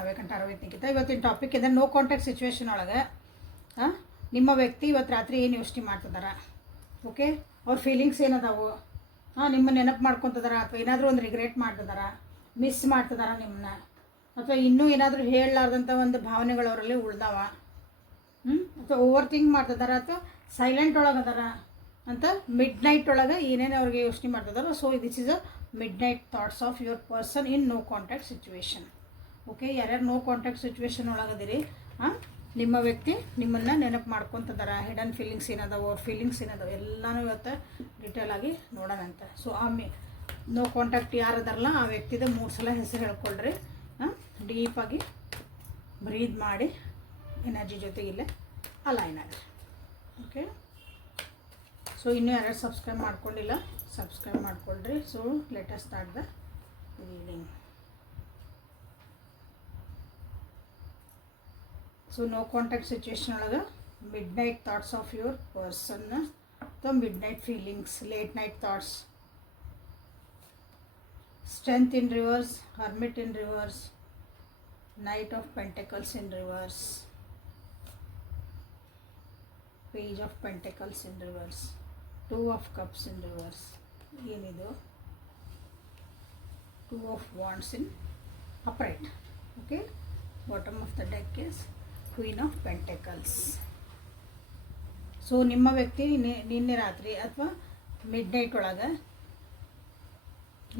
ನಾವೇಕಂಟ ಅರವತ್ತನಿಗಿಂತ ಇವತ್ತಿನ ಟಾಪಿಕ್ ಇದೆ no contact situation ಒಳಗೆ ನಿಮ್ಮ ವ್ಯಕ್ತಿ ಇವತ್ತು ರಾತ್ರಿ ಏನು ಯೋಚನೆ ಮಾಡ್ತಿದಾರ, ಓಕೆ, ಅವ್ರ ಫೀಲಿಂಗ್ಸ್ ಏನದಾವು, ನಿಮ್ಮ ನೆನಪು ಮಾಡ್ಕೊತಿದಾರ ಅಥವಾ ಏನಾದರೂ ಒಂದು ರಿಗ್ರೆಟ್ ಮಾಡ್ತಿದಾರ, ಮಿಸ್ ಮಾಡ್ತಿದಾರ ನಿಮ್ಮನ್ನ, ಅಥವಾ ಇನ್ನೂ ಏನಾದರೂ ಹೇಳಲಾರ್ದಂಥ ಒಂದು ಭಾವನೆಗಳು ಅವರಲ್ಲಿ ಉಳ್ದಾವ, ಅಥವಾ ಓವರ್ ಥಿಂಕ್ ಮಾಡ್ತಿದಾರ ಅಥವಾ ಸೈಲೆಂಟ್ ಒಳಗದಾರ ಅಂತ ಮಿಡ್ ನೈಟ್ ಒಳಗೆ ಏನೇನು ಅವ್ರಿಗೆ ಯೋಚನೆ ಮಾಡ್ತಿದಾರೋ. So this is a midnight thoughts of your person in no contact situation. Okay, ಯಾರ್ಯಾರು ನೋ ಕಾಂಟ್ಯಾಕ್ಟ್ ಸಿಚುವೇಶನ್ ಒಳಗದಿರಿ, ನಿಮ್ಮ ವ್ಯಕ್ತಿ ನಿಮ್ಮನ್ನು ನೆನಪು ಮಾಡ್ಕೊತಿದಾರ, ಹಿಡನ್ ಫೀಲಿಂಗ್ಸ್ ಏನದಾವ, ಅವ್ರ ಫೀಲಿಂಗ್ಸ್ ಏನದಾವ ಎಲ್ಲನೂ ಇವತ್ತು ಡೀಟೇಲ್ ಆಗಿ ನೋಡೋಣಂತ. ಸೊ ನೋ ಕಾಂಟ್ಯಾಕ್ಟ್ ಯಾರದಾರಲ್ಲ ಆ ವ್ಯಕ್ತಿದ 3 ಸಲ ಹೆಸರು ಹೇಳ್ಕೊಳ್ರಿ. ಡೀಪಾಗಿ ಬ್ರೀದ್ ಮಾಡಿ ಎನರ್ಜಿ ಜೊತೆಗಿಲ್ಲೇ ಅಲೈನ್ ಆಗಿ. ಓಕೆ, ಸೊ ಇನ್ನೂ ಯಾರ್ಯಾರು ಸಬ್ಸ್ಕ್ರೈಬ್ ಮಾಡ್ಕೊಂಡಿಲ್ಲ ಸಬ್ಸ್ಕ್ರೈಬ್ ಮಾಡ್ಕೊಳ್ರಿ. So let us start the reading. So no contact situation ಒಳಗೆ midnight thoughts of your person ಅಥವಾ midnight feelings, late night thoughts, strength in reverse, hermit in reverse, knight of pentacles in reverse, page of pentacles in reverse, 2 of cups in reverse, ಏನಿದು 2 of wands in upright. Okay, bottom of the deck is queen of pentacles. So ನಿಮ್ಮ ವ್ಯಕ್ತಿ ನಿನ್ನೆ ರಾತ್ರಿ ಅಥವಾ mid night ಒಳಗೆ,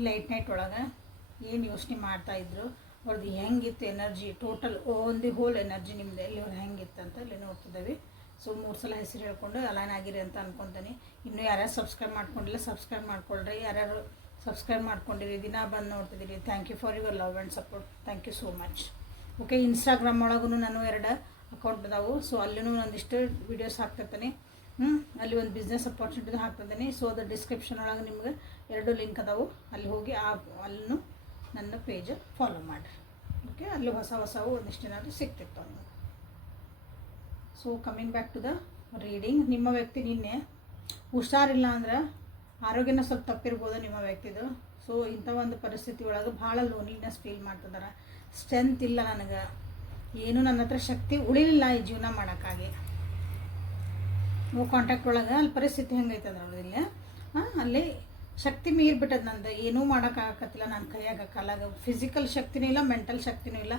light night ಒಳಗೆ ಏನು ಯೋಚನೆ ಮಾಡ್ತಾಯಿದ್ರು, ಅವ್ರದ್ದು ಹೆಂಗಿತ್ತು ಎನರ್ಜಿ, ಟೋಟಲ್ ಒಂದು ಹೋಲ್ ಎನರ್ಜಿ ನಿಮ್ಮದು ಎಲ್ಲಿ ಅವ್ರು ಹೆಂಗಿತ್ತು ಅಂತ ಇಲ್ಲಿ ನೋಡ್ತಿದ್ದೇವೆ. ಸೊ 3 ಸಲ ಹೆಸರು ಹೇಳ್ಕೊಂಡು ಅಲೈನ್ ಆಗಿರಿ ಅಂತ ಅಂದ್ಕೊತೀನಿ. ಇನ್ನೂ ಯಾರ್ಯಾರು ಸಬ್ಸ್ಕ್ರೈಬ್ ಮಾಡ್ಕೊಂಡಿಲ್ಲ ಸಬ್ಸ್ಕ್ರೈಬ್ ಮಾಡ್ಕೊಳ್ರಿ. ಯಾರ್ಯಾರು ಸಬ್ಸ್ಕ್ರೈಬ್ ಮಾಡ್ಕೊಂಡಿರಿ, ದಿನ ಬಂದು ನೋಡ್ತಿದ್ದೀರಿ, thank you for your love and support, thank you so much. Okay, Instagram ಒಳಗೂ ನಾನು 2 ಅಕೌಂಟ್ ಅದಾವು. ಸೊ ಅಲ್ಲೂ ಒಂದಿಷ್ಟು ವೀಡಿಯೋಸ್ ಹಾಕ್ತಿರ್ತೀನಿ. ಅಲ್ಲಿ ಒಂದು ಬಿಸ್ನೆಸ್ ಅಪಾರ್ಚುನಿಟಿ ಹಾಕ್ತಿದ್ದೀನಿ. ಸೊ ಅದು ಡಿಸ್ಕ್ರಿಪ್ಷನ್ ಒಳಗೆ ನಿಮ್ಗೆ 2 ಲಿಂಕ್ ಅದಾವು, ಅಲ್ಲಿ ಹೋಗಿ ಅಲ್ಲೂ ನನ್ನ ಪೇಜ್ ಫಾಲೋ ಮಾಡಿರಿ. ಓಕೆ, ಅಲ್ಲಿ ಹೊಸವು ಒಂದಿಷ್ಟು ಏನಾದರೂ ಸಿಗ್ತಿರ್ತಾವೆ ನಿಮಗೆ. So coming back to the reading. ನಿಮ್ಮ ವ್ಯಕ್ತಿ ನಿನ್ನೆ ಹುಷಾರಿಲ್ಲ ಅಂದ್ರೆ ಆರೋಗ್ಯನ ಸ್ವಲ್ಪ ತಪ್ಪಿರ್ಬೋದು ನಿಮ್ಮ ವ್ಯಕ್ತಿದು. ಸೊ ಇಂಥ ಒಂದು ಪರಿಸ್ಥಿತಿ ಒಳಗೆ ಭಾಳ ಲೋನ್ಲಿನೆಸ್ ಫೀಲ್ ಮಾಡ್ತಿದ್ದಾರೆ. ಸ್ಟ್ರೆಂತ್ ಇಲ್ಲ, ನನಗೆ ಏನು ನನ್ನ ಹತ್ರ ಶಕ್ತಿ ಉಳಿಲಿಲ್ಲ ಈ ಜೀವನ ಮಾಡೋಕ್ಕಾಗಿ. ನೋ ಕಾಂಟ್ಯಾಕ್ಟ್ ಒಳಗೆ ಅಲ್ಲಿ ಪರಿಸ್ಥಿತಿ ಹೆಂಗೈತದ ಅವ್ರದಿಲ್ಲ, ಅಲ್ಲಿ ಶಕ್ತಿ ಮೀರಿಬಿಟ್ಟದ, ನಂದು ಏನೂ ಮಾಡೋಕ್ಕಾಗತ್ತಿಲ್ಲ, ನನ್ನ ಕೈಯಾಗ ಕಾಲಾಗ ಫಿಸಿಕಲ್ ಶಕ್ತಿನೂ ಇಲ್ಲ, ಮೆಂಟಲ್ ಶಕ್ತಿನೂ ಇಲ್ಲ.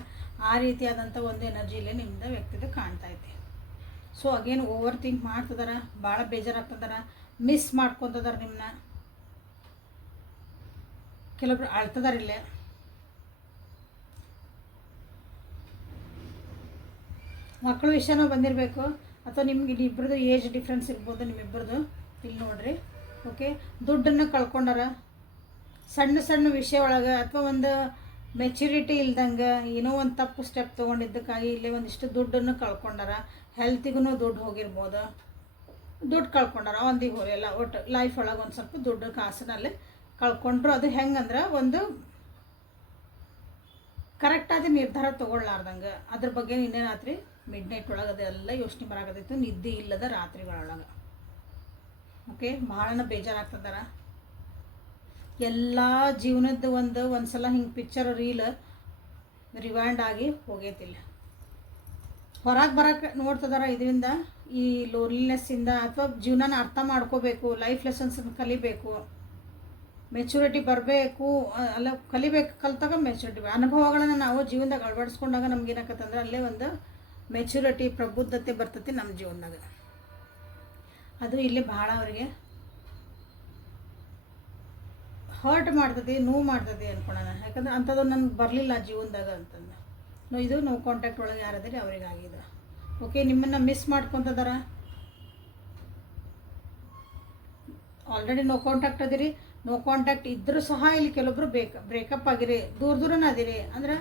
ಆ ರೀತಿಯಾದಂಥ ಒಂದು ಎನರ್ಜಿಲೇ ನಿಮ್ಮದು ವ್ಯಕ್ತಿದು ಕಾಣ್ತಾ ಐತಿ. ಸೊ ಅಗೇನ್ ಓವರ್ ಥಿಂಕ್ ಮಾಡ್ತಿದಾರ, ಭಾಳ ಬೇಜಾರಾಗ್ತದಾರ, ಮಿಸ್ ಮಾಡ್ಕೊತಿದಾರೆ ನಿಮ್ಮನ್ನ. ಕೆಲವೊಬ್ರು ಅಳ್ತದಾರ ಇಲ್ಲೇ. ಮಕ್ಕಳು ವಿಷಯನೂ ಬಂದಿರಬೇಕು, ಅಥವಾ ನಿಮ್ಗೆ ಇಬ್ಬರದು ಏಜ್ ಡಿಫ್ರೆನ್ಸ್ ಇರ್ಬೋದು ನಿಮ್ಮಿಬ್ಬರದು. ಇಲ್ಲಿ ನೋಡ್ರಿ. ಓಕೆ, ದುಡ್ಡನ್ನು ಕಳ್ಕೊಂಡಾರ ಸಣ್ಣ ಸಣ್ಣ ವಿಷಯ ಒಳಗೆ, ಅಥವಾ ಒಂದು ಮೆಚ್ಯೂರಿಟಿ ಇಲ್ದಂಗೆ ಏನೋ ಒಂದು ತಪ್ಪು ಸ್ಟೆಪ್ ತೊಗೊಂಡಿದ್ದಕ್ಕಾಗಿ ಇಲ್ಲೇ ಒಂದಿಷ್ಟು ದುಡ್ಡನ್ನು ಕಳ್ಕೊಂಡಾರ. ಹೆಲ್ತಿಗೂ ದುಡ್ಡು ಹೋಗಿರ್ಬೋದು, ದುಡ್ಡು ಕಳ್ಕೊಂಡಾರ ಒಂದಿಗೆ ಹೋರೆಲ್ಲ. ಒಟ್ಟು ಲೈಫ್ ಒಳಗೆ ಒಂದು ಸ್ವಲ್ಪ ದುಡ್ಡು ಕಾಸಿನಲ್ಲಿ ಕಳ್ಕೊಂಡ್ರು. ಅದು ಹೆಂಗಂದ್ರೆ ಒಂದು ಕರೆಕ್ಟಾದ ನಿರ್ಧಾರ ತೊಗೊಳ್ಲಾರ್ದಂಗೆ, ಅದ್ರ ಬಗ್ಗೆ ನಿನ್ನೆ ರಾತ್ರಿ ಮಿಡ್ ನೈಟ್ ಒಳಗೆ ಅದೆಲ್ಲ ಯೋಚನೆ ಬರಾಕತ್ತಿತ್ತು, ನಿದ್ದೆ ಇಲ್ಲದ ರಾತ್ರಿಗಳೊಳಗೆ. ಓಕೆ, ಭಾಳನ ಬೇಜಾರಾಗ್ತದಾರ. ಎಲ್ಲ ಜೀವನದ ಒಂದು ಸಲ ಹಿಂಗೆ ಪಿಕ್ಚರ್ ರೀಲ್ ರಿವೈಂಡ್ ಆಗಿ ಹೋಗೈತಿಲ್ಲ. ಹೊರಗೆ ಬರೋಕ್ಕೆ ನೋಡ್ತಿದಾರ ಇದರಿಂದ, ಈ ಲೋನ್ಲಿನೆಸ್ಸಿಂದ. ಅಥವಾ ಜೀವನನ ಅರ್ಥ ಮಾಡ್ಕೋಬೇಕು, ಲೈಫ್ ಲೆಸನ್ಸನ್ನು ಕಲಿಬೇಕು, ಮೆಚುರಿಟಿ ಬರಬೇಕು, ಅಲ್ಲ ಕಲಿಬೇಕು. ಕಲ್ತಾಗ ಮೆಚುರಿಟಿ ಅನುಭವಗಳನ್ನು ನಾವು ಜೀವನದಾಗ ಅಳವಡಿಸ್ಕೊಂಡಾಗ ನಮ್ಗೆ ಏನಾಕತ್ತಂದ್ರೆ ಅಲ್ಲೇ ಒಂದು ಮೆಚುರಿಟಿ ಪ್ರಬುದ್ಧತೆ ಬರ್ತೈತಿ ನಮ್ಮ ಜೀವನದಾಗ. ಅದು ಇಲ್ಲಿ ಭಾಳ ಅವರಿಗೆ ಹರ್ಟ್ ಮಾಡ್ತದೆ, ನೋವು ಮಾಡ್ತದೆ ಅಂದ್ಕೊಳ್ಳೋಣ. ಯಾಕಂದ್ರೆ ಅಂಥದ್ದು ನನಗೆ ಬರಲಿಲ್ಲ ಜೀವನದಾಗ ಅಂತಂದು. ಇದು ನೋ ಕಾಂಟ್ಯಾಕ್ಟ್ ಒಳಗೆ ಯಾರದಿರಿ ಅವರಿಗಾಗಿದೆ. ಓಕೆ, ನಿಮ್ಮನ್ನು ಮಿಸ್ ಮಾಡ್ಕೊತಿದಾರ. ಆಲ್ರೆಡಿ ನೋ ಕಾಂಟ್ಯಾಕ್ಟ್ ಅದಿರಿ. ನೋ ಕಾಂಟ್ಯಾಕ್ಟ್ ಇದ್ದರೂ ಸಹ ಇಲ್ಲಿ ಕೆಲವೊಬ್ರು ಬ್ರೇಕಪ್ ಆಗಿರಿ, ದೂರನ ಅದಿರಿ. ಅಂದ್ರೆ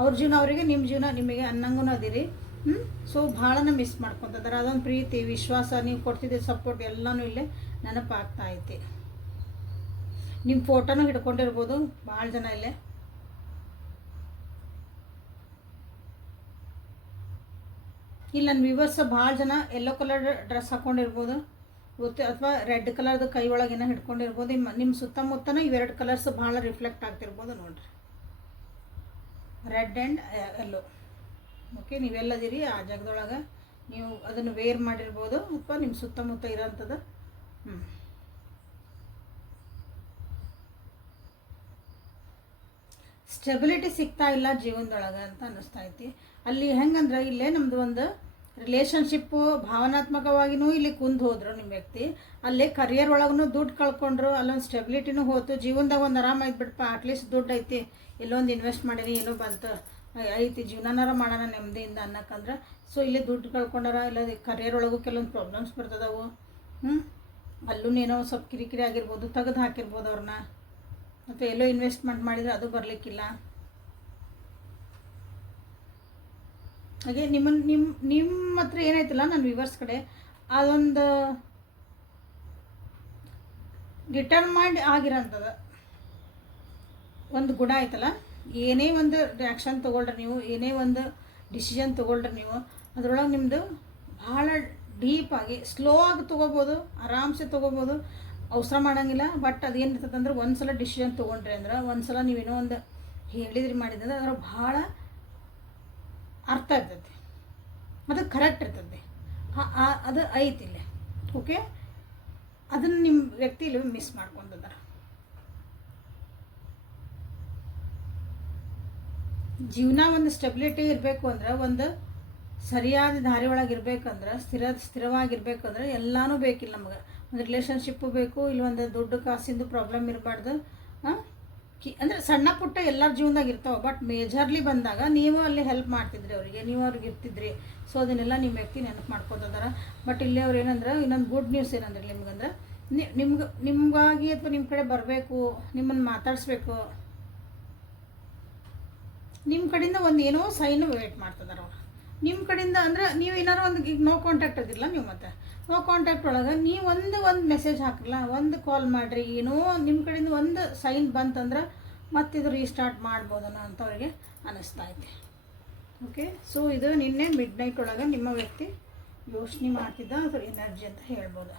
ಅವ್ರ ಜೀವನ ಅವರಿಗೆ, ನಿಮ್ಮ ಜೀವನ ನಿಮಗೆ ಅನ್ನಂಗೂ ಅದಿರಿ. So ಭಾಳನ miss ಮಾಡ್ಕೊತಿದಾರೆ. ಅದೊಂದು ಪ್ರೀತಿ, ವಿಶ್ವಾಸ, ನೀವು ಕೊಡ್ತಿದ್ದ ಸಪೋರ್ಟ್ ಎಲ್ಲನೂ ಇಲ್ಲೇ ನೆನಪಾಗ್ತಾ ಐತಿ. ನಿಮ್ಮ ಫೋಟೋನೂ ಹಿಡ್ಕೊಂಡಿರ್ಬೋದು ಭಾಳ ಜನ ಇಲ್ಲೇ. ಇಲ್ಲಿ ನನ್ನ ವ್ಯೂವರ್ಸ್ ಭಾಳ ಜನ ಯೆಲ್ಲೋ ಕಲರ್ ಡ್ರೆಸ್ ಹಾಕ್ಕೊಂಡಿರ್ಬೋದು, ಅಥವಾ ರೆಡ್ ಕಲರ್ದು ಕೈ ಒಳಗೇನೋ ಹಿಡ್ಕೊಂಡಿರ್ಬೋದು. ನಿಮ್ಮ ಸುತ್ತಮುತ್ತನೂ ಇವೆರಡು ಕಲರ್ಸ್ ಭಾಳ ರಿಫ್ಲೆಕ್ಟ್ ಆಗ್ತಿರ್ಬೋದು ನೋಡ್ರಿ. Red and yellow. ಓಕೆ, ನೀವೆಲ್ಲದಿರಿ ಆ ಜಾಗದೊಳಗೆ ನೀವು ಅದನ್ನು ವೇರ್ ಮಾಡಿರ್ಬೋದು ಅಥವಾ ನಿಮ್ಮ ಸುತ್ತಮುತ್ತ ಇರೋಂಥದ್ದು. ಸ್ಟೆಬಿಲಿಟಿ ಸಿಗ್ತಾ ಇಲ್ಲ ಜೀವನದೊಳಗೆ ಅಂತ ಅನ್ನಿಸ್ತಾ ಐತಿ. ಅಲ್ಲಿ ಹೆಂಗಂದ್ರೆ ಇಲ್ಲೇ ನಮ್ಮದು ಒಂದು ರಿಲೇಷನ್ಶಿಪ್ಪು ಭಾವನಾತ್ಮಕವಾಗಿಯೂ ಇಲ್ಲಿ ಕುಂದು ಹೋದ್ರು ನಿಮ್ಮ ವ್ಯಕ್ತಿ. ಅಲ್ಲೇ ಕರಿಯರ್ ಒಳಗೂ ದುಡ್ಡು ಕಳ್ಕೊಂಡ್ರು, ಅಲ್ಲೊಂದು ಸ್ಟೆಬಿಲಿಟಿನೂ ಹೋಯ್ತು. ಜೀವನದಾಗ ಒಂದು ಆರಾಮ ಐತ್ಬಿಡಪ್ಪ, ಅಟ್ಲೀಸ್ಟ್ ದುಡ್ಡು ಐತಿ, ಎಲ್ಲೊಂದು ಇನ್ವೆಸ್ಟ್ ಮಾಡೀನಿ, ಏನೋ ಬಂತು ಐತಿ, ಜೀವನನಾರ ಮಾಡೋಣ ನೆಮ್ಮದಿಯಿಂದ ಅನ್ನಕ್ಕಂದ್ರೆ. ಸೊ ಇಲ್ಲಿ ದುಡ್ಡು ಕಳ್ಕೊಂಡಾರ, ಇಲ್ಲ ಕರಿಯರ್ ಒಳಗೂ ಕೆಲವೊಂದು ಪ್ರಾಬ್ಲಮ್ಸ್ ಬರ್ತದವು. ಅಲ್ಲೂ ಏನೋ ಸ್ವಲ್ಪ ಕಿರಿಕಿರಿ ಆಗಿರ್ಬೋದು, ತೆಗೆದು ಹಾಕಿರ್ಬೋದು ಅವ್ರನ್ನ, ಅಥವಾ ಎಲ್ಲೋ ಇನ್ವೆಸ್ಟ್ಮೆಂಟ್ ಮಾಡಿದರೆ ಅದು ಬರಲಿಕ್ಕಿಲ್ಲ. ಹಾಗೆ ನಿಮ್ಮ ಹತ್ರ ಏನಾಯ್ತಲ್ಲ ನನ್ನ ವ್ಯೂವರ್ಸ್ ಕಡೆ ಅದೊಂದು ಡಿಟರ್ಮೈಂಡ್ ಆಗಿರೋಂಥದ್ದು ಒಂದು ಗುಣ ಆಯ್ತಲ್ಲ. ಏನೇ ಒಂದು ಆ್ಯಕ್ಷನ್ ತೊಗೊಳ್ರಿ ನೀವು, ಏನೇ ಒಂದು ಡಿಸಿಷನ್ ತೊಗೊಳ್ರಿ ನೀವು, ಅದರೊಳಗೆ ನಿಮ್ಮದು ಭಾಳ ಡೀಪಾಗಿ ಸ್ಲೋ ಆಗಿ ತೊಗೋಬೋದು, ಆರಾಮ್ಸೆ ತೊಗೋಬೋದು, ಅವಸರ ಮಾಡೋಂಗಿಲ್ಲ. ಬಟ್ ಅದೇನಿರ್ತದೆ ಅಂದ್ರೆ ಒಂದು ಸಲ ಡಿಸಿಷನ್ ತೊಗೊಂಡ್ರಿ ಅಂದ್ರೆ, ಒಂದು ಸಲ ನೀವೇನೋ ಒಂದು ಹೇಳಿದ್ರಿ ಮಾಡಿದ್ರೆ ಅದ್ರ ಭಾಳ ಅರ್ಥ ಇರ್ತೈತಿ, ಅದು ಕರೆಕ್ಟ್ ಇರ್ತದೆ, ಅದು ಐತಿಲ್ಲ. ಓಕೆ, ಅದನ್ನು ನಿಮ್ಮ ವ್ಯಕ್ತಿ ಇಲ್ಲಿ ಮಿಸ್ ಮಾಡ್ಕೊಂಡದಾರ. ಜೀವನ ಒಂದು ಸ್ಟೆಬಿಲಿಟಿ ಇರಬೇಕು ಅಂದ್ರೆ, ಒಂದು ಸರಿಯಾದ ದಾರಿ ಒಳಗೆ ಇರಬೇಕಂದ್ರೆ, ಸ್ಥಿರವಾಗಿರ್ಬೇಕಂದ್ರೆ ಎಲ್ಲನೂ ಬೇಕಿಲ್ಲ ನಮಗೆ. ಒಂದು ರಿಲೇಷನ್ಶಿಪ್ಪು ಬೇಕು, ಇಲ್ಲಿ ಒಂದು ದುಡ್ಡು ಕಾಸಿಂದು ಪ್ರಾಬ್ಲಮ್ ಇರಬಾರ್ದು. ಅಂದರೆ ಸಣ್ಣ ಪುಟ್ಟ ಎಲ್ಲರ ಜೀವನದಾಗ ಇರ್ತಾವೆ, ಬಟ್ ಮೇಜರ್ಲಿ ಬಂದಾಗ ನೀವು ಅಲ್ಲಿ ಹೆಲ್ಪ್ ಮಾಡ್ತಿದ್ರಿ ಅವರಿಗೆ, ನೀವು ಅವ್ರಿಗೆ ಇರ್ತಿದ್ರಿ. ಸೊ ಅದನ್ನೆಲ್ಲ ನಿಮ್ಮ ವ್ಯಕ್ತಿ ನೆನಪು ಮಾಡ್ಕೊತಿದಾರ. ಬಟ್ ಇಲ್ಲಿ ಅವ್ರು ಏನಂದ್ರೆ ಇನ್ನೊಂದು ಗುಡ್ ನ್ಯೂಸ್ ಏನಂದ್ರೆ ನಿಮ್ಗಂದ್ರೆ, ನಿಮ್ಗಾಗಿ ಅಥವಾ ನಿಮ್ಮ ಕಡೆ ಬರಬೇಕು, ನಿಮ್ಮನ್ನು ಮಾತಾಡಿಸ್ಬೇಕು, ನಿಮ್ಮ ಕಡೆಯಿಂದ ಒಂದು ಏನೋ ಸೈನು ವೇಟ್ ಮಾಡ್ತಿದಾರೆ ಅವ್ರು ನಿಮ್ಮ ಕಡೆಯಿಂದ. ಅಂದರೆ ನೀವು ಏನಾರು ಒಂದು ಈಗ ನೋ ಕಾಂಟ್ಯಾಕ್ಟ್ ಅದಿಲ್ಲ ನೀವು, ಮತ್ತೆ ನೋ ಕಾಂಟ್ಯಾಕ್ಟ್ ಒಳಗೆ ನೀವು ಒಂದು ಮೆಸೇಜ್ ಹಾಕಿಲ್ಲ, ಒಂದು ಕಾಲ್ ಮಾಡಿರಿ, ಏನೋ ನಿಮ್ಮ ಕಡೆಯಿಂದ ಒಂದು ಸೈನ್ ಬಂತಂದ್ರೆ ಮತ್ತಿದು ರೀಸ್ಟಾರ್ಟ್ ಮಾಡ್ಬೋದನೋ ಅಂತ ಅವ್ರಿಗೆ ಅನ್ನಿಸ್ತಾ ಐತೆ. ಓಕೆ, ಸೊ ಇದು ನಿನ್ನೆ ಮಿಡ್ ನೈಟ್ ಒಳಗೆ ನಿಮ್ಮ ವ್ಯಕ್ತಿ ಯೋಚನೆ ಮಾಡ್ತಿದ್ದ ಅದ್ರ ಎನರ್ಜಿ ಅಂತ ಹೇಳ್ಬೋದು.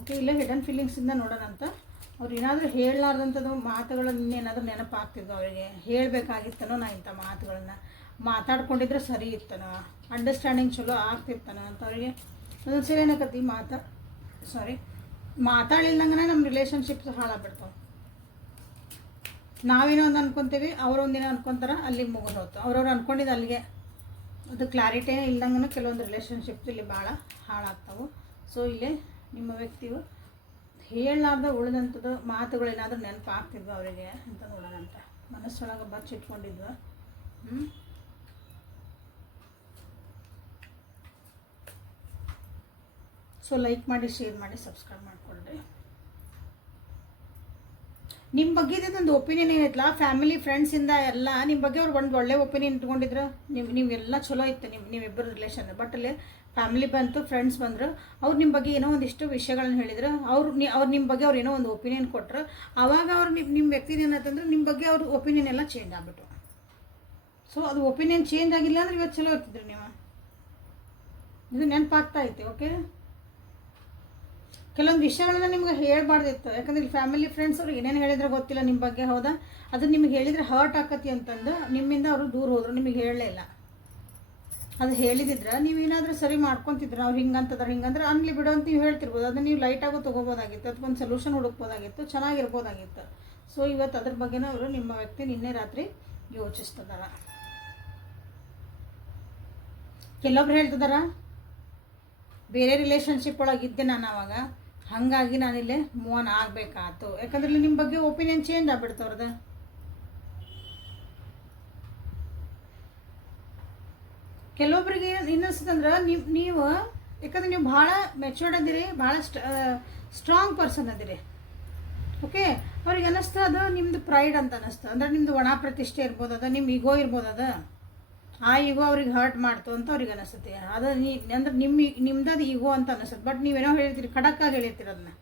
ಓಕೆ, ಇಲ್ಲೇ ಹಿಡನ್ ಫೀಲಿಂಗ್ಸಿಂದ ನೋಡೋಣ ಅಂತ. ಅವ್ರು ಏನಾದರೂ ಹೇಳಲಾರ್ದಂಥದ್ದು ಮಾತುಗಳನ್ನು ಏನಾದರೂ ನೆನಪಾಗ್ತಿದ್ವು ಅವರಿಗೆ, ಹೇಳಬೇಕಾಗಿತ್ತನೋ ನಾ ಇಂಥ ಮಾತುಗಳನ್ನು ಮಾತಾಡ್ಕೊಂಡಿದ್ರೆ ಸರಿ ಇತ್ತನೋ, ಅಂಡರ್ಸ್ಟ್ಯಾಂಡಿಂಗ್ ಚಲೋ ಆಗ್ತಿರ್ತಾನೋ ಅಂತ ಅವರಿಗೆ ಒಂದೊಂದು ಸರಿ ಏನಾಕತಿ ಮಾತಾಡಿಲ್ದಂಗೆ ನಮ್ಮ ರಿಲೇಷನ್ಶಿಪ್ಸ್ ಹಾಳಾಗ್ಬಿಡ್ತಾವೆ. ನಾವೇನೋ ಒಂದು ಅನ್ಕೊತೀವಿ, ಅವರೊಂದಿನ ಅನ್ಕೊತಾರೆ, ಅಲ್ಲಿಗೆ ಮುಗಿದು ಹೋಯ್ತು. ಅವ್ರವ್ರು ಅನ್ಕೊಂಡಿದ್ದು ಅಲ್ಲಿಗೆ, ಅದು ಕ್ಲಾರಿಟಿನೇ ಇಲ್ದಂಗೆ ಕೆಲವೊಂದು ರಿಲೇಷನ್ಶಿಪ್ಸ್ ಇಲ್ಲಿ ಭಾಳ ಹಾಳಾಗ್ತಾವೆ. ಸೊ ಇಲ್ಲೇ ನಿಮ್ಮ ವ್ಯಕ್ತಿಯು ಹೇಳಲಾರ್ದ ಉಳಿದಂಥದ್ದು ಮಾತುಗಳೇನಾದರೂ ನೆನಪು ಆಗ್ತಿದ್ವು ಅವರಿಗೆ ಅಂತ ನೋಡೋಣ ಅಂತ ಮನಸ್ಸೊಳಗೆ ಬಚ್ಚಿಟ್ಕೊಂಡಿದ್ವು. ಸೊ ಲೈಕ್ ಮಾಡಿ, ಶೇರ್ ಮಾಡಿ, ಸಬ್ಸ್ಕ್ರೈಬ್ ಮಾಡಿಕೊಡ್ರಿ. ನಿಮ್ಮ ಬಗ್ಗೆ ಇದೊಂದು ಒಪಿನಿಯನ್ ಏನೈತಲ್ಲ, ಫ್ಯಾಮಿಲಿ ಫ್ರೆಂಡ್ಸಿಂದ ಎಲ್ಲ ನಿಮ್ಮ ಬಗ್ಗೆ ಅವ್ರು ಒಂದು ಒಳ್ಳೆ ಒಪಿನಿಯನ್ ಇಟ್ಕೊಂಡಿದ್ರು, ನೀವೆಲ್ಲ ಚಲೋ ಇತ್ತು ನಿಮ್ಮಿಬ್ಬರು ರಿಲೇಷನ್. ಬಟ್ ಅಲ್ಲಿ ಫ್ಯಾಮಿಲಿ ಬಂತು, ಫ್ರೆಂಡ್ಸ್ ಬಂದರು, ಅವ್ರು ನಿಮ್ಮ ಬಗ್ಗೆ ಏನೋ ಒಂದಿಷ್ಟು ವಿಷಯಗಳನ್ನ ಹೇಳಿದ್ರು, ಅವ್ರು ನಿಮ್ಮ ಬಗ್ಗೆ ಅವ್ರು ಏನೋ ಒಂದು ಒಪಿನಿಯನ್ ಕೊಟ್ಟರು. ಆವಾಗ ಅವ್ರು ನಿಮ್ಮ ವ್ಯಕ್ತಿ ಏನಂತಂದ್ರೆ ನಿಮ್ಮ ಬಗ್ಗೆ ಅವ್ರ ಒಪಿನಿಯನ್ ಎಲ್ಲ ಚೇಂಜ್ ಆಗ್ಬಿಟ್ಟು. ಸೊ ಅದು ಒಪಿನಿಯನ್ ಚೇಂಜ್ ಆಗಿಲ್ಲ ಅಂದ್ರೆ ಇವತ್ತು ಚಲೋ ಇರ್ತಿದ್ರಿ ನೀವು. ಇದು ನೆನಪಾಗ್ತಾ ಐತೆ. ಓಕೆ, ಕೆಲವೊಂದು ವಿಷಯಗಳನ್ನ ನಿಮ್ಗೆ ಹೇಳ್ಬಾರ್ದಿತ್ತು, ಯಾಕಂದ್ರೆ ಇಲ್ಲಿ ಫ್ಯಾಮಿಲಿ ಫ್ರೆಂಡ್ಸ್ ಅವ್ರು ಏನೇನು ಹೇಳಿದ್ರೆ ಗೊತ್ತಿಲ್ಲ ನಿಮ್ಮ ಬಗ್ಗೆ. ಹೌದಾ, ಅದು ನಿಮಗೆ ಹೇಳಿದರೆ ಹರ್ಟ್ ಆಕತಿ ಅಂತಂದು ನಿಮ್ಮಿಂದ ಅವರು ದೂರ ಹೋದರು, ನಿಮಗೆ ಹೇಳಲೇ ಇಲ್ಲ. ಅದು ಹೇಳಿದಿದ್ರೆ ನೀವೇನಾದರೂ ಸರಿ ಮಾಡ್ಕೊತಿದ್ರು, ಅವ್ರು ಹಿಂಗಂತದ್ರೆ ಹಿಂಗಂದ್ರೆ ಅನ್ಲಿ ಬಿಡು ಅಂತ ನೀವು ಹೇಳ್ತಿರ್ಬೋದು. ಅದನ್ನು ನೀವು ಲೈಟಾಗೂ ತೊಗೋಬೋದಾಗಿತ್ತು, ಅದಕ್ಕೊಂದು ಸೊಲ್ಯೂಷನ್ ಹುಡುಕ್ಬೋದಾಗಿತ್ತು, ಚೆನ್ನಾಗಿರ್ಬೋದಾಗಿತ್ತು. ಸೊ ಇವತ್ತು ಅದ್ರ ಬಗ್ಗೆನೂ ಅವರು ನಿಮ್ಮ ವ್ಯಕ್ತಿ ನಿನ್ನೆ ರಾತ್ರಿ ಯೋಚಿಸ್ತದಾರ. ಕೆಲವೊಬ್ರು ಹೇಳ್ತಿದಾರ ಬೇರೆ ರಿಲೇಷನ್ಶಿಪ್ ಒಳಗಿದ್ದೆ ನಾನು ಅವಾಗ, ಹಾಗಾಗಿ ನಾನಿಲ್ಲೇ ಮೂವ್ ಆನ್ ಆಗಬೇಕಾಯ್ತು, ಯಾಕಂದ್ರೆ ಇಲ್ಲಿ ನಿಮ್ಮ ಬಗ್ಗೆ ಒಪಿನಿಯನ್ ಚೇಂಜ್ ಆಗ್ಬಿಡ್ತವ್ರದ್ದು. ಕೆಲವೊಬ್ರಿಗೆ ಇನ್ನಿಸ್ತಂದ್ರೆ ನೀವು ಯಾಕಂದ್ರೆ ನೀವು ಭಾಳ ಮೆಚೂರ್ಡ್ ಅದಿರಿ, ಭಾಳ ಸ್ಟ್ರಾಂಗ್ ಪರ್ಸನ್ ಅದಿರಿ. ಓಕೆ, ಅವ್ರಿಗೆ ಅನ್ನಿಸ್ತಾ ಅದು ನಿಮ್ಮದು ಪ್ರೈಡ್ ಅಂತ ಅನ್ನಿಸ್ತು, ಅಂದರೆ ನಿಮ್ಮದು ಒಣ ಪ್ರತಿಷ್ಠೆ ಇರ್ಬೋದು, ಅದು ನಿಮ್ಮ ಈಗೋ ಇರ್ಬೋದು, ಅದು ಆ ಈಗೋ ಅವ್ರಿಗೆ ಹರ್ಟ್ ಮಾಡ್ತು ಅಂತ ಅವ್ರಿಗೆ ಅನಿಸುತ್ತೆ. ಅದು ಅಂದ್ರೆ ನಿಮ್ದು ಈಗೋ ಅಂತ ಅನಿಸುತ್ತೆ. ಬಟ್ ನೀವೇನೋ ಹೇಳಿರ್ತೀರಿ, ಖಡಕ್ಕಾಗಿ ಹೇಳಿರ್ತೀರಿ ಅದನ್ನ,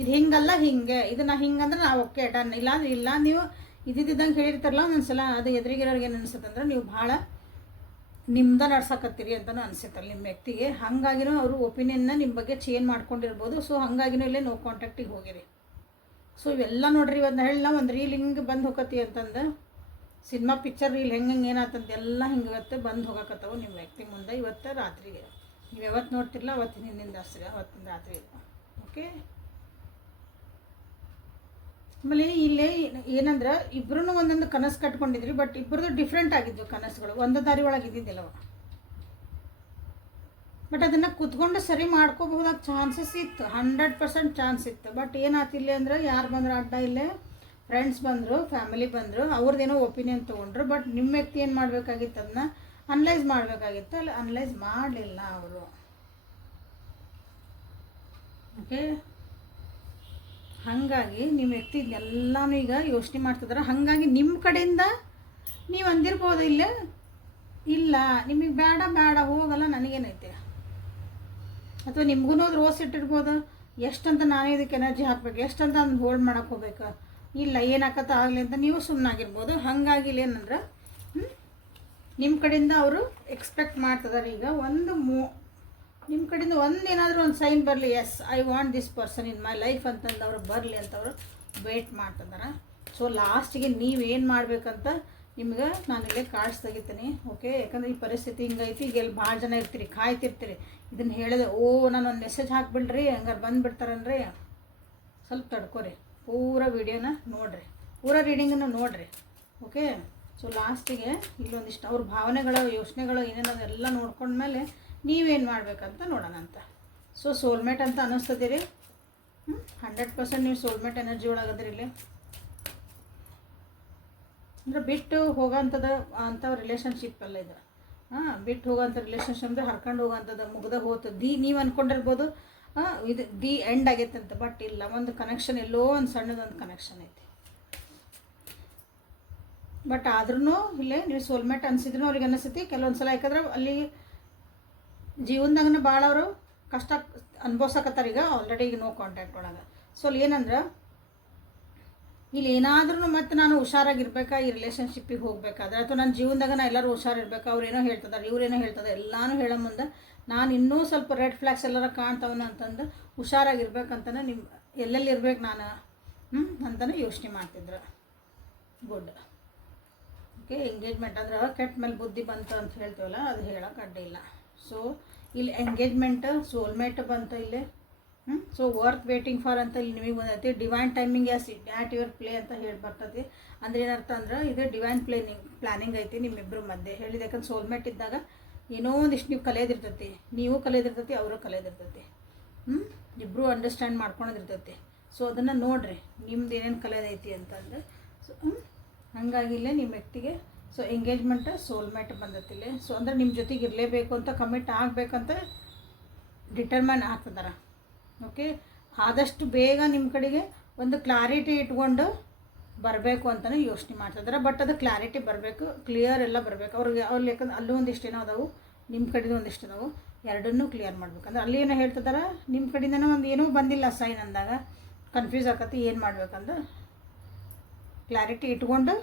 ಇದು ಹಿಂಗಲ್ಲ ಹಿಂಗೆ, ಇದನ್ನ ಹಿಂಗಂದ್ರೆ ನಾವು ಓಕೆ ಡನ್, ಇಲ್ಲ ಅಂದ್ರೆ ಇಲ್ಲ. ನೀವು ಇದ್ದಿದ್ದಂಗೆ ಹೇಳಿರ್ತಾರಲ್ಲ ಒಂದೊಂದ್ಸಲ, ಅದು ಎದುರಿಗಿರೋರಿಗೆ ಏನು ಅನಿಸುತ್ತೆ ಅಂದ್ರೆ ನೀವು ಭಾಳ ನಿಮ್ದ ನಡ್ಸಕತ್ತೀರಿ ಅಂತಲೂ ಅನಿಸುತ್ತಲ್ಲ ನಿಮ್ಮ ವ್ಯಕ್ತಿಗೆ. ಹಾಗಾಗಿನೂ ಅವರು ಒಪಿನಿಯನ್ನ ನಿಮ್ಮ ಬಗ್ಗೆ ಚೇಂಜ್ ಮಾಡ್ಕೊಂಡಿರ್ಬೋದು. ಸೊ ಹಾಗಾಗಿನೂ ಇಲ್ಲೇ ನೋ ಕಾಂಟ್ಯಾಕ್ಟಿಗೆ ಹೋಗಿರಿ. ಸೊ ಇವೆಲ್ಲ ನೋಡ್ರಿ, ಇವತ್ತು ಹೇಳಿಲ್ಲ ಒಂದು ರೀಲ್ ಹಿಂಗೆ ಬಂದು ಹೋಗತಿ ಅಂತಂದು ಸಿನಿಮಾ ಪಿಕ್ಚರ್ ಇಲ್ಲಿ ಹೆಂಗೆ ಏನಾತಂತ ಎಲ್ಲ ಹಿಂಗೆ ಇವತ್ತು ಬಂದು ಹೋಗಕತ್ತವು ನಿಮ್ಮ ವ್ಯಕ್ತಿ ಮುಂದೆ ಇವತ್ತು ರಾತ್ರಿಗೆ. ನೀವು ಯಾವತ್ತು ನೋಡ್ತಿರಲ್ಲ ಅವತ್ತಿನ ಹಿಂದಿನ ಜಾಸ್ತಿ ಅವತ್ತಿನ ರಾತ್ರಿ. ಓಕೆ, ಆಮೇಲೆ ಇಲ್ಲೇ ಏನಂದ್ರೆ ಇಬ್ಬರೂ ಒಂದೊಂದು ಕನಸು ಕಟ್ಕೊಂಡಿದ್ರಿ, ಬಟ್ ಇಬ್ಬರದು ಡಿಫ್ರೆಂಟ್ ಆಗಿದ್ವು ಕನಸುಗಳು, ಒಂದು ದಾರಿ ಒಳಗೆ ಇದ್ದಿದ್ದಿಲ್ಲವ. ಬಟ್ ಅದನ್ನು ಕುತ್ಕೊಂಡು ಸರಿ ಮಾಡ್ಕೋಬಹುದಾದ ಚಾನ್ಸಸ್ ಇತ್ತು, 100% ಚಾನ್ಸ್ ಇತ್ತು. ಬಟ್ ಏನಾತಿಲ್ಲ ಅಂದ್ರೆ ಯಾರು ಬಂದ್ರು ಅಡ್ಡ, ಇಲ್ಲೇ ಫ್ರೆಂಡ್ಸ್ ಬಂದರು, ಫ್ಯಾಮಿಲಿ ಬಂದರು, ಅವ್ರದ್ದೇನೋ ಒಪಿನಿಯನ್ ತೊಗೊಂಡ್ರು. ಬಟ್ ನಿಮ್ಮ ವ್ಯಕ್ತಿ ಏನು ಮಾಡಬೇಕಾಗಿತ್ತು, ಅದನ್ನ ಅನಲೈಸ್ ಮಾಡಬೇಕಾಗಿತ್ತು, ಅಲ್ಲಿ ಅನಲೈಸ್ ಮಾಡಲಿಲ್ಲ ಅವರು. ಓಕೆ, ಹಾಗಾಗಿ ನಿಮ್ಮ ವ್ಯಕ್ತಿ ಎಲ್ಲನೂ ಈಗ ಯೋಚನೆ ಮಾಡ್ತಿದ್ದಾರೆ. ಹಾಗಾಗಿ ನಿಮ್ಮ ಕಡೆಯಿಂದ ನೀವು ಅಂದಿರ್ಬೋದು ಇಲ್ಲೇ, ಇಲ್ಲ ನಿಮಗೆ ಬೇಡ ಬೇಡ ಹೋಗಲ್ಲ ನನಗೇನೈತೆ, ಅಥವಾ ನಿಮ್ಗೂ ರೋಸ್ ಇಟ್ಟಿರ್ಬೋದು, ಎಷ್ಟಂತ ನಾನೇ ಇದಕ್ಕೆ ಎನರ್ಜಿ ಹಾಕ್ಬೇಕು, ಎಷ್ಟಂತ ಅದನ್ನ ಹೋಲ್ಡ್ ಮಾಡೋಕೆ ಹೋಗ್ಬೇಕು, ಇಲ್ಲ ಏನಾಕತ್ತ ಆಗಲಿ ಅಂತ ನೀವು ಸುಮ್ಮನಾಗಿರ್ಬೋದು. ಹಾಗಾಗಿ ಇಲ್ಲೇನಂದ್ರೆ ನಿಮ್ಮ ಕಡೆಯಿಂದ ಅವರು ಎಕ್ಸ್ಪೆಕ್ಟ್ ಮಾಡ್ತಿದ್ದಾರೆ ಈಗ ನಿಮ್ಮ ಕಡೆಯಿಂದ ಏನಾದರೂ ಒಂದು ಸೈನ್ ಬರಲಿ, yes I want this person in my life ಅಂತಂದು ಅವ್ರು ಬರಲಿ ಅಂತ ಅವರು ವೇಟ್ ಮಾಡ್ತಿದ್ದಾರೆ. ಸೊ ಲಾಸ್ಟಿಗೆ ನೀವೇನು ಮಾಡಬೇಕಂತ ನಿಮ್ಗೆ ನಾನು ಇಲ್ಲೇ ಕಾರ್ಡ್ಸ್ ತೆಗಿತೀನಿ. ಓಕೆ, ಯಾಕಂದ್ರೆ ಈ ಪರಿಸ್ಥಿತಿ ಹಿಂಗೈತಿ, ಈಗ ಎಲ್ಲಿ ಭಾಳ ಜನ ಇರ್ತೀರಿ, ಕಾಯ್ತಿರ್ತೀರಿ. ಇದನ್ನು ಹೇಳಿದೆ, ನಾನು ಒಂದು ಮೆಸೇಜ್ ಹಾಕ್ಬಿಡ್ರಿ, ಹಂಗಾರೆ ಬಂದುಬಿಡ್ತಾರನ್ರಿ, ಸ್ವಲ್ಪ ತಡ್ಕೊರಿ, ಪೂರ ವಿಡಿಯೋನ ನೋಡಿರಿ, ಪೂರ ರೀಡಿಂಗನ್ನು ನೋಡಿರಿ. ಓಕೆ, ಸೊ ಲಾಸ್ಟಿಗೆ ಇಲ್ಲೊಂದಿಷ್ಟು ಅವ್ರ ಭಾವನೆಗಳು, ಯೋಚನೆಗಳು ಏನೇನೋ ಎಲ್ಲ ನೋಡ್ಕೊಂಡ್ಮೇಲೆ ನೀವೇನು ಮಾಡಬೇಕಂತ ನೋಡೋಣ ಅಂತ. ಸೊ ಸೋಲ್ಮೇಟ್ ಅಂತ ಅನ್ನಿಸ್ತದಿರಿ, 100% ನೀವು ಸೋಲ್ಮೇಟ್ ಎನರ್ಜಿ ಒಳಗದ್ರಿ ಇಲ್ಲಿ. ಅಂದರೆ ಬಿಟ್ಟು ಹೋಗೋಂಥದ್ದು ಅಂಥ ರಿಲೇಷನ್ಶಿಪ್ ಅಲ್ಲ ಇದು. ಬಿಟ್ಟು ಹೋಗೋಂಥ ರಿಲೇಷನ್ಶಿಪ್ ಅಂದರೆ ಹರ್ಕೊಂಡು ಹೋಗೋಂಥದ್ದು, ಮುಗ್ದ ಹೋತು ನೀವು ಅಂದ್ಕೊಂಡಿರ್ಬೋದು ಇದು ದಿ ಎಂಡ್ ಆಗೈತೆ ಅಂತ. ಬಟ್ ಇಲ್ಲ, ಒಂದು ಕನೆಕ್ಷನ್, ಎಲ್ಲೋ ಒಂದು ಸಣ್ಣದೊಂದು ಕನೆಕ್ಷನ್ ಐತಿ. ಬಟ್ ಆದ್ರೂ ಇಲ್ಲೇ ನೀವು ಸೋಲ್ಮೇಟ್ ಅನಿಸಿದ್ರು ಅವ್ರಿಗೆ ಅನಿಸ್ತೈತಿ ಕೆಲವೊಂದು ಸಲ. ಯಾಕಂದ್ರೆ ಅಲ್ಲಿ ಜೀವನದಾಗನ ಭಾಳ ಅವರು ಕಷ್ಟ ಅನುಭವಿಸಕತ್ತಾರೆ ಈಗ, ಆಲ್ರೆಡಿ ಈಗ ನೋ ಕಾಂಟ್ಯಾಕ್ಟ್ ಒಳಗೆ. ಸೊ ಅಲ್ಲಿ ಏನಂದ್ರೆ ಇಲ್ಲಿ ಏನಾದ್ರೂ ಮತ್ತೆ ನಾನು ಹುಷಾರಾಗಿರ್ಬೇಕಾ ಈ ರಿಲೇಷನ್ಶಿಪ್ಪಿಗೆ ಹೋಗ್ಬೇಕಾದ್ರೆ, ಅಥವಾ ನನ್ನ ಜೀವನದಾಗ ನಾನು ಎಲ್ಲರೂ ಹುಷಾರಿರ್ಬೇಕಾ, ಅವ್ರೇನೋ ಹೇಳ್ತಿದ್ದಾರೆ ಇವರೇನೋ ಹೇಳ್ತಾರೆ, ಎಲ್ಲನೂ ಹೇಳೋ ಮುಂದೆ ನಾನು ಇನ್ನೂ ಸ್ವಲ್ಪ ರೆಡ್ ಫ್ಲಾಗ್ಸ್ ಎಲ್ಲರ ಕಾಣ್ತಾವನ ಅಂತಂದು ಹುಷಾರಾಗಿರ್ಬೇಕಂತನೇ ನಿಮ್ಮ ಎಲ್ಲೆಲ್ಲಿ ಇರ್ಬೇಕು ನಾನು ಅಂತಲೇ ಯೋಚನೆ ಮಾಡ್ತಿದ್ರು. ಗುಡ್. ಓಕೆ, ಎಂಗೇಜ್ಮೆಂಟ್ ಅಂದ್ರೆ ಕೆಟ್ಟ ಮೇಲೆ ಬುದ್ಧಿ ಬಂತು ಅಂತ ಹೇಳ್ತೀವಲ್ಲ, ಅದು ಹೇಳೋಕೆ ಅಡ್ಡಿಲ್ಲ. ಸೊ ಇಲ್ಲಿ ಎಂಗೇಜ್ಮೆಂಟ್ ಸೋಲ್ಮೇಟ್ ಬಂತು ಇಲ್ಲಿ. ಸೊ ವರ್ತ್ ವೇಟಿಂಗ್ ಫಾರ್ ಅಂತ ಇಲ್ಲಿ ನಿಮಗೆ ಬಂದೈತಿ. Divine timing at your play ಅಂತ ಹೇಳಿ ಬರ್ತೈತಿ. ಅಂದ್ರೆ ಏನರ್ಥ ಅಂದ್ರೆ ಇದು ಡಿವೈನ್ ಪ್ಲಾನಿಂಗ್ ಐತಿ ನಿಮ್ಮಿಬ್ಬರ ಮಧ್ಯೆ ಹೇಳಿದೆ. ಯಾಕಂದ್ರೆ ಸೋಲ್ಮೇಟ್ ಇದ್ದಾಗ ಏನೋ ಒಂದಿಷ್ಟು ನೀವು ಕಲಿಯೋದಿರ್ತೈತಿ, ನೀವು ಕಲಿಯೋದಿರ್ತೈತಿ, ಅವರು ಕಲಿಯೋದಿರ್ತೈತಿ, ಇಬ್ಬರು ಅಂಡರ್ಸ್ಟ್ಯಾಂಡ್ ಮಾಡ್ಕೊಳೋದಿರ್ತೈತಿ. ಸೊ ಅದನ್ನು ನೋಡಿರಿ ನಿಮ್ದು ಏನೇನು ಕಲಿಯೋದೈತಿ ಅಂತಂದ್ರೆ. ಸೊ ಹಾಗಾಗಿ ಇಲ್ಲೇ ನಿಮ್ಮ ವ್ಯಕ್ತಿಗೆ ಸೊ ಎಂಗೇಜ್ಮೆಂಟ್ ಸೋಲ್ಮೇಟ್ ಬಂದತ್ತಿಲ್ಲ. ಸೊ ಅಂದರೆ ನಿಮ್ಮ ಜೊತೆಗೆ ಇರಲೇಬೇಕು ಅಂತ, ಕಮಿಟ್ ಆಗಬೇಕಂತ ಡಿಟರ್ಮೈನ್ ಆಗ್ತದಾರ. ಓಕೆ, ಆದಷ್ಟು ಬೇಗ ನಿಮ್ಮ ಕಡೆಗೆ ಒಂದು ಕ್ಲಾರಿಟಿ ಇಟ್ಕೊಂಡು ಬರಬೇಕು ಅಂತಲೇ ಯೋಚನೆ ಮಾಡ್ತಿದ್ದಾರೆ. ಬಟ್ ಅದು ಕ್ಲಾರಿಟಿ ಬರಬೇಕು, ಕ್ಲಿಯರ್ ಎಲ್ಲ ಬರಬೇಕು ಅವ್ರಿಗೆ. ಯಾಕಂದ್ರೆ ಅಲ್ಲೂ ಒಂದಿಷ್ಟು ಏನೋ ಅದಾವು, ನಿಮ್ಮ ಕಡೆದು ಒಂದಿಷ್ಟು ಅದಾವು, ಎರಡನ್ನೂ ಕ್ಲಿಯರ್ ಮಾಡ್ಬೇಕಂದ್ರೆ ಅಲ್ಲಿ ಏನೋ ಹೇಳ್ತಿದ್ದಾರೆ ನಿಮ್ಮ ಕಡೆಯಿಂದನೂ ಒಂದು ಏನೂ ಬಂದಿಲ್ಲ ಸೈನ್ ಅಂದಾಗ ಕನ್ಫ್ಯೂಸ್ ಆಕತಿ ಏನು ಮಾಡ್ಬೇಕಂದ್ರೆ ಕ್ಲಾರಿಟಿ ಇಟ್ಕೊಂಡು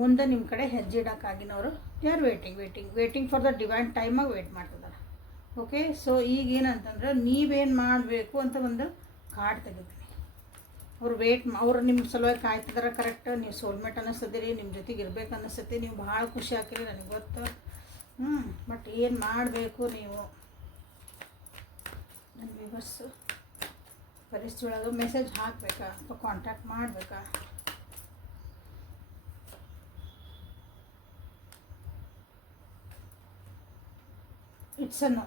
ಮುಂದೆ ನಿಮ್ಮ ಕಡೆ ಹೆಜ್ಜೆ ಇಡೋಕ್ಕಾಗಿನವರು ಯಾರು ವೇಟಿಂಗ್ ಫಾರ್ ದ ಡಿವೈನ್ ಟೈಮಾಗಿ ವೇಟ್ ಮಾಡ್ತಿದ್ದಾರೆ. ಓಕೆ, ಸೊ ಈಗ ಏನಂತಂದ್ರೆ ನೀವೇನು ಮಾಡಬೇಕು ಅಂತ ಒಂದು ಕಾರ್ಡ್ ತೆಗಿತೀನಿ. ಅವ್ರು ನಿಮ್ಮ ಸಲುವಾಗಿ ಕಾಯ್ತಿದಾರೆ, ಕರೆಕ್ಟ್. ನೀವು ಸೋಲ್ಮೇಟ್ ಅನ್ನಿಸ್ತದಿರಿ, ನಿಮ್ಮ ಜೊತೆಗೆ ಇರ್ಬೇಕು ಅನ್ನಿಸ್ತೈತಿ, ನೀವು ಭಾಳ ಖುಷಿ ಹಾಕಿರಿ ನನಗೆ ಗೊತ್ತು. ಬಟ್ ಏನು ಮಾಡಬೇಕು ನೀವು ನನ್ನ ವ್ಯೂವರ್ಸ್ ಪರಿಸ್ಥಿತಿ ಒಳಗೆ ಮೆಸೇಜ್ ಹಾಕಬೇಕಾ ಅಥವಾ ಕಾಂಟ್ಯಾಕ್ಟ್ ಮಾಡಬೇಕಾ? ಇಟ್ಸ್ ಅನ್ನು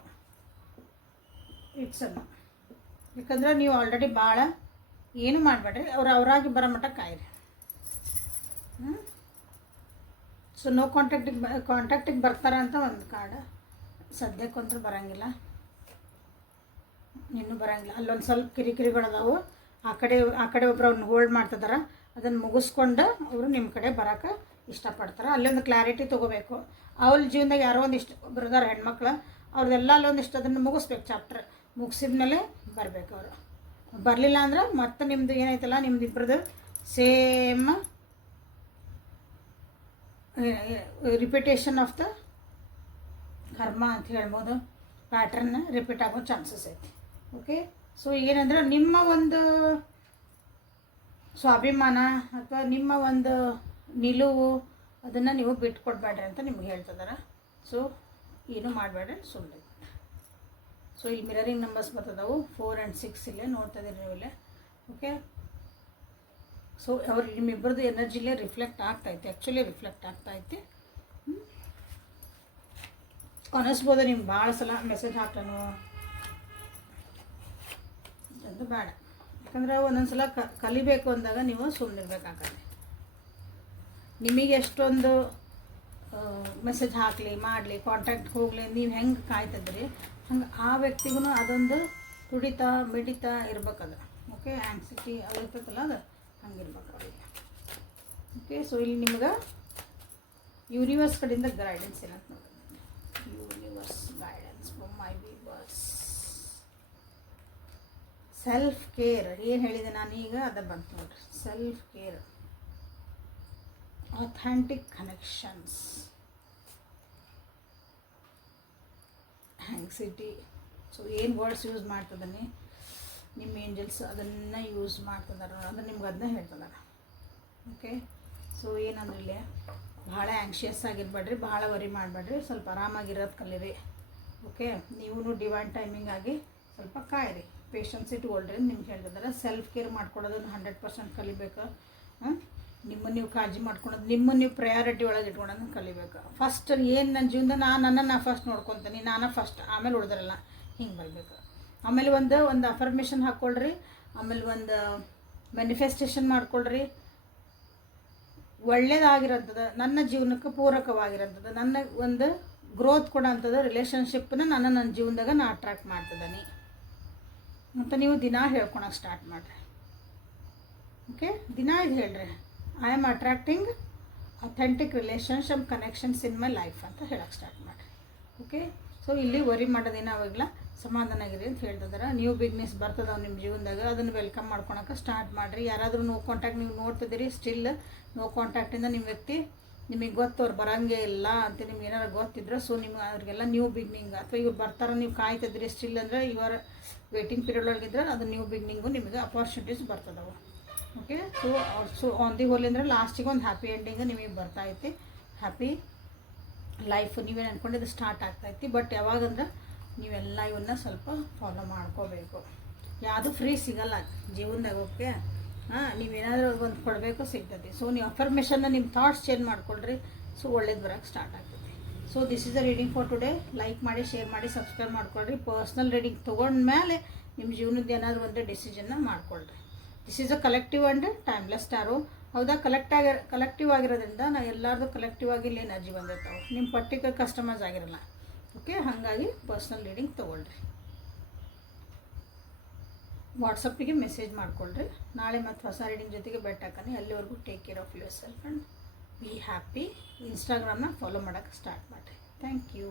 ಯಾಕಂದ್ರೆ ನೀವು ಆಲ್ರೆಡಿ ಭಾಳ ಏನು ಮಾಡಬೇಡ್ರಿ, ಅವರಾಗಿ ಬರೋ ಮಟ್ಟ ಕಾಯಿರಿ. ಸೊ ನೋ ಕಾಂಟ್ಯಾಕ್ಟಿಗೆ ಬರ್ತಾರ ಅಂತ ಒಂದು ಕಾರ್ಡ್ ಸದ್ಯಕ್ಕೊಂದ್ರೂ ಬರೋಂಗಿಲ್ಲ, ಇನ್ನೂ ಬರೋಂಗಿಲ್ಲ. ಅಲ್ಲೊಂದು ಸ್ವಲ್ಪ ಕಿರಿಕಿರಿಗಳದಾವು, ಆ ಕಡೆ ಒಬ್ರು ಅವ್ರನ್ನ ಹೋಲ್ಡ್ ಮಾಡ್ತಿದಾರೆ. ಅದನ್ನು ಮುಗಿಸ್ಕೊಂಡು ಅವರು ನಿಮ್ಮ ಕಡೆ ಬರೋಕೆ ಇಷ್ಟಪಡ್ತಾರೆ. ಅಲ್ಲೊಂದು ಕ್ಲಾರಿಟಿ ತೊಗೋಬೇಕು. ಅವ್ರ ಜೀವನದಾಗ ಯಾರೋ ಒಂದಿಷ್ಟು ಬ್ರದರ್ ಹೆಣ್ಮಕ್ಳು ಅವ್ರದ್ದೆಲ್ಲ ಅಲ್ಲೊಂದಿಷ್ಟು ಅದನ್ನು ಮುಗಿಸ್ಬೇಕು. ಚಾಪ್ಟರ್ ಮುಗಿಸಿದ ಮೇಲೆ ಬರಬೇಕು ಅವರು. ಬರಲಿಲ್ಲ ಅಂದ್ರೆ ಮತ್ತೆ ನಿಮ್ಮದು ಏನೈತಲ್ಲ ನಿಮ್ದು ಇಬ್ಬರದು ಸೇಮ್ ರಿಪಿಟೇಷನ್ ಆಫ್ ದ ಕರ್ಮ ಅಂತ ಹೇಳ್ಬೋದು, ಪ್ಯಾಟ್ರನ್ನ ರಿಪೀಟ್ ಆಗೋ ಚಾನ್ಸಸ್ ಐತಿ. ಓಕೆ, ಸೊ ಏನಂದ್ರೆ ನಿಮ್ಮ ಒಂದು ಸ್ವಾಭಿಮಾನ ಅಥವಾ ನಿಮ್ಮ ಒಂದು ನಿಲುವು ಅದನ್ನು ನೀವು ಬಿಟ್ಕೊಡ್ಬೇಡ್ರಿ ಅಂತ ನಿಮ್ಗೆ ಹೇಳ್ತಿದ್ದಾರೆ. ಸೊ ಏನು ಮಾಡಬೇಡ್ರಿ, ಸುಮ್ಮನೆ. ಸೊ ಇಲ್ಲಿ ಮಿರರಿಂಗ್ ನಂಬರ್ಸ್ ಬರ್ತದವು 4 and 6 ಇಲ್ಲೇ ನೋಡ್ತಾ ಇದ್ದೀರಿ ನೀವು ಇಲ್ಲೇ. ಓಕೆ, ಸೊ ಅವ್ರು ನಿಮ್ಮಿಬ್ಬರದ್ದು ಎನರ್ಜಿಲೇ ರಿಫ್ಲೆಕ್ಟ್ ಆಗ್ತೈತೆ, ಆ್ಯಕ್ಚುಲಿ ರಿಫ್ಲೆಕ್ಟ್ ಆಗ್ತೈತೆ. ಅನಿಸ್ಬೋದು ನಿಮ್ಗೆ ಭಾಳ ಸಲ ಮೆಸೇಜ್ ಹಾಕೋಣ ಅದು ಬೇಡ. ಯಾಕಂದ್ರೆ ಒಂದೊಂದು ಸಲ ಕಲಿಬೇಕು ಅಂದಾಗ ನೀವು ಸುಮ್ಮನಿರ್ಬೇಕಾಗತ್ತೆ. ನಿಮಗೆ ಎಷ್ಟೊಂದು ಮೆಸೇಜ್ ಹಾಕಲಿ ಮಾಡಲಿ ಕಾಂಟ್ಯಾಕ್ಟ್ ಹೋಗಲಿ ನೀವು ಹೆಂಗೆ ಕಾಯ್ತಿದ್ರಿ ಹಂಗೆ ಆ ವ್ಯಕ್ತಿಗೂ ಅದೊಂದು ತುಡಿತ ಮಿಡಿತ ಇರ್ಬೇಕದು. ಓಕೆ, ಆ್ಯಂಗ್ಸಿಟಿ ಅದು ಇರ್ತೈತಲ್ಲ ಅದು ಹಂಗಿರ್ಬೇಕು ಅವರಿಗೆ. ಓಕೆ, ಸೊ ಇಲ್ಲಿ ನಿಮ್ಗೆ ಯೂನಿವರ್ಸ್ ಕಡೆಯಿಂದ ಗೈಡೆನ್ಸ್ ಏನಂತ ನೋಡಿ. Universe guidance from my viewers. Self care ಏನು ಹೇಳಿದೆ ನಾನೀಗ ಅದು ಬಂತು ನೋಡ್ರಿ. Self care, authentic connections, anxiety. So ಏನು ವರ್ಡ್ಸ್ ಯೂಸ್ ಮಾಡ್ತದಾನೆ ನಿಮ್ಮ ಏಂಜಲ್ಸ್ ಅದನ್ನು ಯೂಸ್ ಮಾಡ್ತಿದ್ದಾರೆ, ಅಂದ್ರೆ ನಿಮ್ಗೆ ಅದನ್ನ ಹೇಳ್ತಿದ್ದಾರೆ. ಓಕೆ, ಸೊ ಏನಂದ್ರೆ ಇಲ್ಲಿ ಭಾಳ ಆ್ಯಂಕ್ಷಿಯಸ್ ಆಗಿರಬೇಡ್ರಿ, ಭಾಳ ವರಿ ಮಾಡಬೇಡ್ರಿ, ಸ್ವಲ್ಪ ಆರಾಮಾಗಿರೋದು ಕಲೀರಿ. ಓಕೆ, ನೀವು ಡಿವೈನ್ ಟೈಮಿಂಗ್ ಆಗಿ ಸ್ವಲ್ಪ ಕಾಯಿರಿ, ಪೇಷನ್ಸ್ ಇಟ್ಕೊಳ್ರಿ ಅಂತ ನಿಮ್ಗೆ ಹೇಳ್ತಿದ್ದಾರೆ. ಸೆಲ್ಫ್ ಕೇರ್ ಮಾಡ್ಕೊಡೋದನ್ನು 100% ಕಲಿಬೇಕು. ನಿಮ್ಮನ್ನು ನೀವು ಕಾಳಜಿ ಮಾಡ್ಕೊಳೋದು, ನಿಮ್ಮನ್ನು ನೀವು ಪ್ರಯಾರಿಟಿ ಒಳಗೆ ಇಟ್ಕೊಳೋದನ್ನ ಕಲಿಬೇಕು. ಫಸ್ಟ್ ಏನು ನನ್ನ ಜೀವನದ ನನ್ನನ್ನು ಫಸ್ಟ್ ನೋಡ್ಕೊತೀನಿ, ನಾನು ಫಸ್ಟ್, ಆಮೇಲೆ ಉಳಿದ್ರಲ್ಲ ಹಿಂಗೆ ಬರಬೇಕು. ಆಮೇಲೆ ಒಂದು ಅಫರ್ಮೇಷನ್ ಹಾಕ್ಕೊಳ್ರಿ, ಆಮೇಲೆ ಒಂದು ಮ್ಯಾನಿಫೆಸ್ಟೇಷನ್ ಮಾಡ್ಕೊಳ್ರಿ. ಒಳ್ಳೇದಾಗಿರೋಂಥದ್ದು, ನನ್ನ ಜೀವನಕ್ಕೆ ಪೂರಕವಾಗಿರೋಂಥದ್ದು, ನನ್ನ ಒಂದು ಗ್ರೋತ್ ಕೊಡೋಂಥದ್ದು ರಿಲೇಷನ್ಶಿಪ್ನ ನನ್ನ ಜೀವನದಾಗ ನಾ ಅಟ್ರಾಕ್ಟ್ ಮಾಡ್ತಿದ್ದೀನಿ ಅಂತ ನೀವು ದಿನ ಹೇಳ್ಕೊಳಕ್ಕೆ ಸ್ಟಾರ್ಟ್ ಮಾಡಿರಿ. ಓಕೆ, ದಿನ ಇದು ಹೇಳ್ರಿ, I am attracting authentic relationship connections in my life ಅಂತ ಹೇಳಕ್ಕೆ ಸ್ಟಾರ್ಟ್ ಮಾಡಿರಿ. ಓಕೆ, ಸೊ ಇಲ್ಲಿ ವರಿ ಮಾಡೋದೇನು ಅವಾಗಲ ಸಮಾಧಾನ ಆಗಿರಿ ಅಂತ ಹೇಳ್ತಿದ್ದಾರೆ. ನ್ಯೂ ಬಿಗ್ನೆಸ್ ಬರ್ತದೆ ನಿಮ್ಮ ಜೀವನದಾಗ, ಅದನ್ನು ವೆಲ್ಕಮ್ ಮಾಡ್ಕೊಳಕ್ಕೆ ಸ್ಟಾರ್ಟ್ ಮಾಡಿರಿ. ಯಾರಾದರೂ ನೋ ಕಾಂಟ್ಯಾಕ್ಟ್ ನೀವು ನೋಡ್ತಿದ್ದೀರಿ, ಸ್ಟಿಲ್ ನೋ ಕಾಂಟ್ಯಾಕ್ಟಿಂದ ನಿಮ್ಮ ವ್ಯಕ್ತಿ ನಿಮಗೆ ಗೊತ್ತು ಅವ್ರು ಬರೋಂಗೆ ಇಲ್ಲ ಅಂತ ನಿಮ್ಗೆ ಏನಾರು ಗೊತ್ತಿದ್ರೆ, ಸೊ ನಿಮ್ಗೆ ಅವ್ರಿಗೆಲ್ಲ ನ್ಯೂ ಬಿಗ್ನಿಂಗ್ ಅಥವಾ ಇವ್ರು ಬರ್ತಾರೆ ನೀವು ಕಾಯ್ತಿದ್ರಿ ಸ್ಟಿಲ್ ಅಂದರೆ ಇವರ ವೇಟಿಂಗ್ ಪೀರಿಯಡ್ ಒಳಗಿದ್ರೆ ಅದು ನ್ಯೂ ಬಿಗ್ನಿಂಗು ನಿಮಗೆ ಅಪಾರ್ಚುನಿಟೀಸ್ ಬರ್ತದವು. Okay, so on the whole ಅಂದರೆ ಲಾಸ್ಟಿಗೆ ಒಂದು ಹ್ಯಾಪಿ ಎಂಡಿಂಗ್ ನಿಮಗೆ ಬರ್ತೈತಿ. ಹ್ಯಾಪಿ ಲೈಫ್ ನೀವೇನು ಅಂದ್ಕೊಂಡಿದ್ದು ಸ್ಟಾರ್ಟ್ ಆಗ್ತೈತಿ. ಬಟ್ ಯಾವಾಗಂದ್ರೆ ನೀವೆಲ್ಲ ಇವನ್ನ ಸ್ವಲ್ಪ ಫಾಲೋ ಮಾಡ್ಕೋಬೇಕು. ಯಾವುದು ಫ್ರೀ ಸಿಗಲ್ಲ ಜೀವನದಾಗ. ಓಕೆ, ನೀವೇನಾದರೂ ಒಂದು ಕೊಡಬೇಕು ಸಿಗ್ತೈತಿ. ಸೊ ನೀವು ಅಫರ್ಮೇಷನ್ನ ನಿಮ್ಮ ಥಾಟ್ಸ್ ಚೇಂಜ್ ಮಾಡ್ಕೊಳ್ರಿ, ಸೊ ಒಳ್ಳೇದು ಬರೋಕ್ಕೆ ಸ್ಟಾರ್ಟ್ ಆಗ್ತೈತಿ. So this is a reading for today. Like ಮಾಡಿ, ಶೇರ್ ಮಾಡಿ, ಸಬ್ಸ್ಕ್ರೈಬ್ ಮಾಡ್ಕೊಳ್ರಿ. ಪರ್ಸ್ನಲ್ ರೀಡಿಂಗ್ ತೊಗೊಂಡ್ಮೇಲೆ ನಿಮ್ಮ ಜೀವನದ ಏನಾದರೂ ಒಂದು ಡಿಸಿಷನ್ನ ಮಾಡ್ಕೊಳ್ರಿ. This is a collective and timeless star. ಹೌದಾ, ಕಲೆಕ್ಟಿವ್ ಆಗಿರೋದ್ರಿಂದ ನಾವು ಎಲ್ಲರದು ಕಲೆಕ್ಟಿವ್ ಆಗಿ ಇಲ್ಲಿ ಎನರ್ಜಿ ಬಂದಿರ್ತಾವೆ, ನಿಮ್ಮ ಪರ್ಟಿಕ್ಯುಲರ್ ಕಸ್ಟಮರ್ಸ್ ಆಗಿರಲ್ಲ. ಓಕೆ, ಹಾಗಾಗಿ ಪರ್ಸ್ನಲ್ ರೀಡಿಂಗ್ ತೊಗೊಳ್ರಿ. ವಾಟ್ಸಪ್ಪಿಗೆ ಮೆಸೇಜ್ ಮಾಡ್ಕೊಳ್ರಿ. ನಾಳೆ ಮತ್ತು ಹೊಸ ರೀಡಿಂಗ್ ಜೊತೆಗೆ ಬೆಟ್ ಹಾಕನಿ. ಅಲ್ಲಿವರೆಗೂ take care of yourself and be happy. ಇನ್ಸ್ಟಾಗ್ರಾಮ್ನ ಫಾಲೋ ಮಾಡೋಕ್ಕೆ ಸ್ಟಾರ್ಟ್ ಮಾಡಿರಿ. Thank you.